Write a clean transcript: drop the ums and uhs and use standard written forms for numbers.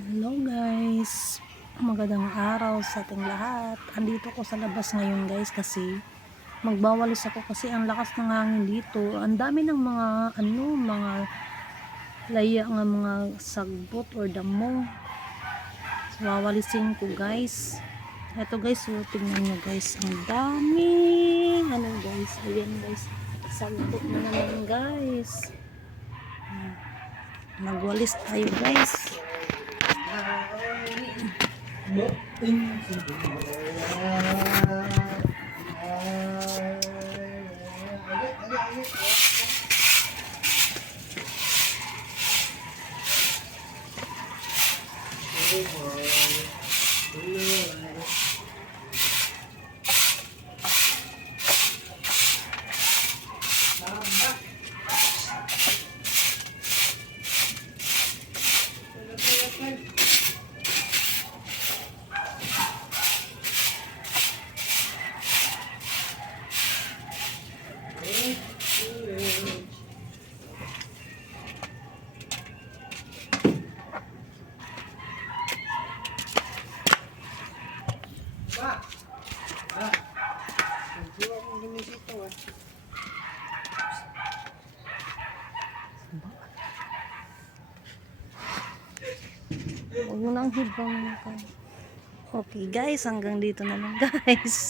Hello guys, magandang araw sa ating lahat. Andito ko sa labas ngayon guys kasi magbawalis ako kasi ang lakas ng hangin dito. Ang dami ng mga laya nga mga sagbot or damo. So, wawalisin ko guys. Ito guys, so, tingnan nyo guys, ang daming guys, ayan guys, sagbot na naman guys. Magwalis tayo guys. Huwag mo nang hibang ka. Okay guys, hanggang dito na lang guys.